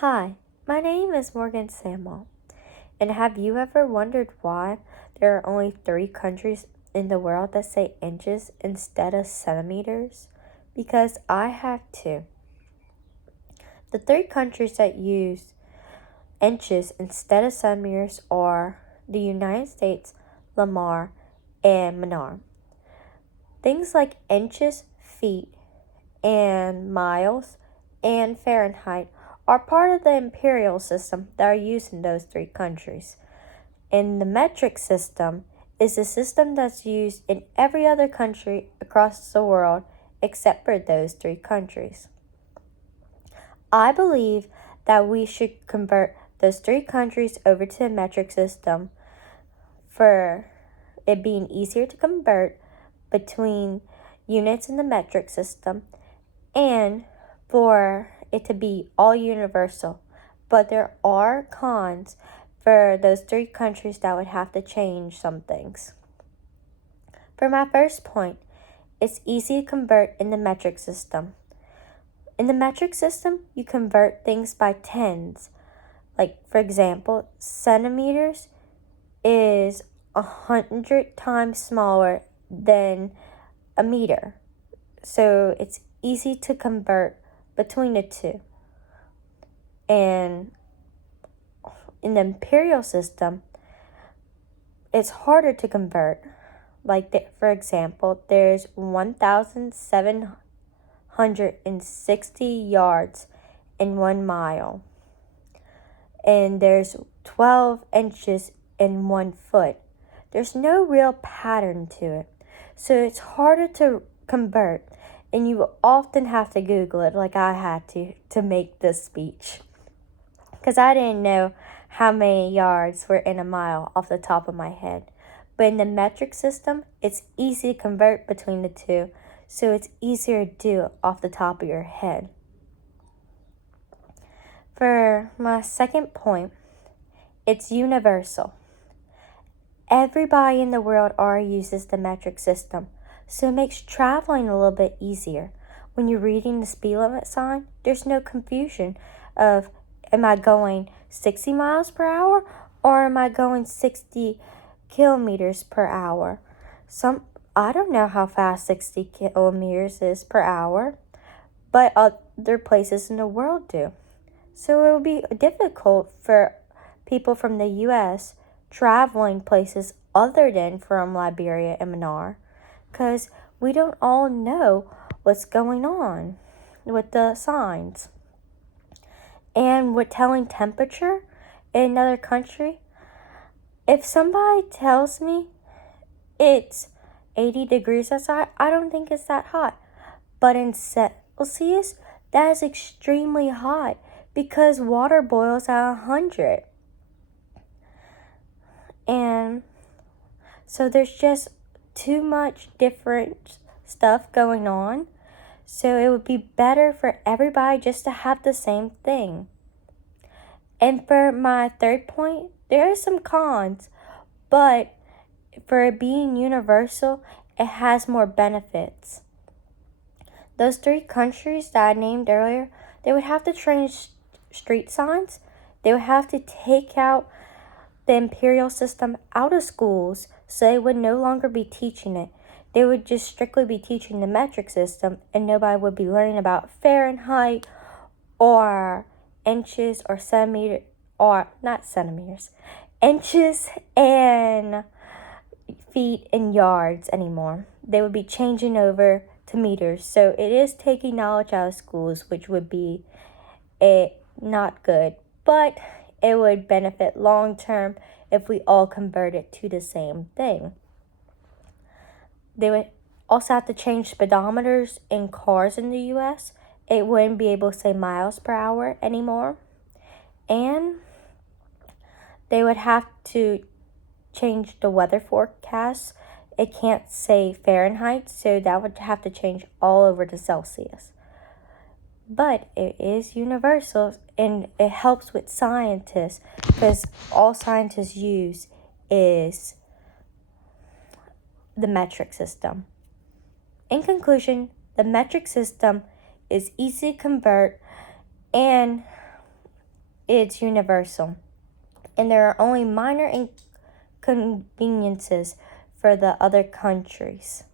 Hi, my name is Morgan Samuel, and have you ever wondered why there are only 3 countries in the world that say inches instead of centimeters? Because I have too. The 3 countries that use inches instead of centimeters are the United States, Lamar, and Manar. Things like inches, feet, and miles, and Fahrenheit are part of the imperial system that are used in those 3 countries. And the metric system is a system that's used in every other country across the world except for those 3 countries. I believe that we should convert those 3 countries over to the metric system for it being easier to convert between units in the metric system and for it to be all universal. But there are cons for those 3 countries that would have to change some things. For my first point, it's easy to convert in the metric system. In the metric system, you convert things by tens. Like, for example, centimeters is 100 times smaller than a meter. So it's easy to convert between the two. And in the imperial system, it's harder to convert. For example, there's 1,760 yards in 1 mile. And there's 12 inches in 1 foot. There's no real pattern to it. So it's harder to convert. And you often have to Google it like I had to make this speech. Because I didn't know how many yards were in a mile off the top of my head. But in the metric system, it's easy to convert between the two. So it's easier to do off the top of your head. For my second point, it's universal. Everybody in the world already uses the metric system, so it makes traveling a little bit easier. When you're reading the speed limit sign, there's no confusion of am I going 60 miles per hour or am I going 60 kilometers per hour? I don't know how fast 60 kilometers is per hour, but other places in the world do. So it would be difficult for people from the U.S. traveling places other than from Liberia and Manar, because we don't all know what's going on with the signs. And with telling temperature in another country, if somebody tells me it's 80 degrees outside, I don't think it's that hot. But in Celsius, that is extremely hot because water boils at 100. And so there's just too much different stuff going on. So it would be better for everybody just to have the same thing. And for my third point, there are some cons, but for it being universal, it has more benefits. Those 3 countries that I named earlier, they would have to change street signs. They would have to take out the imperial system out of schools, so they would no longer be teaching it. They would just strictly be teaching the metric system, and nobody would be learning about Fahrenheit or inches or centimeters, or not centimeters, inches and feet and yards anymore. They would be changing over to meters. So it is taking knowledge out of schools, which would be not good, but it would benefit long term if we all converted to the same thing. They would also have to change speedometers in cars in the U.S. It wouldn't be able to say miles per hour anymore. And they would have to change the weather forecast. It can't say Fahrenheit, so that would have to change all over to Celsius. But it is universal, and it helps with scientists because all scientists use is the metric system. In conclusion, the metric system is easy to convert, and it's universal, and there are only minor inconveniences for the other countries.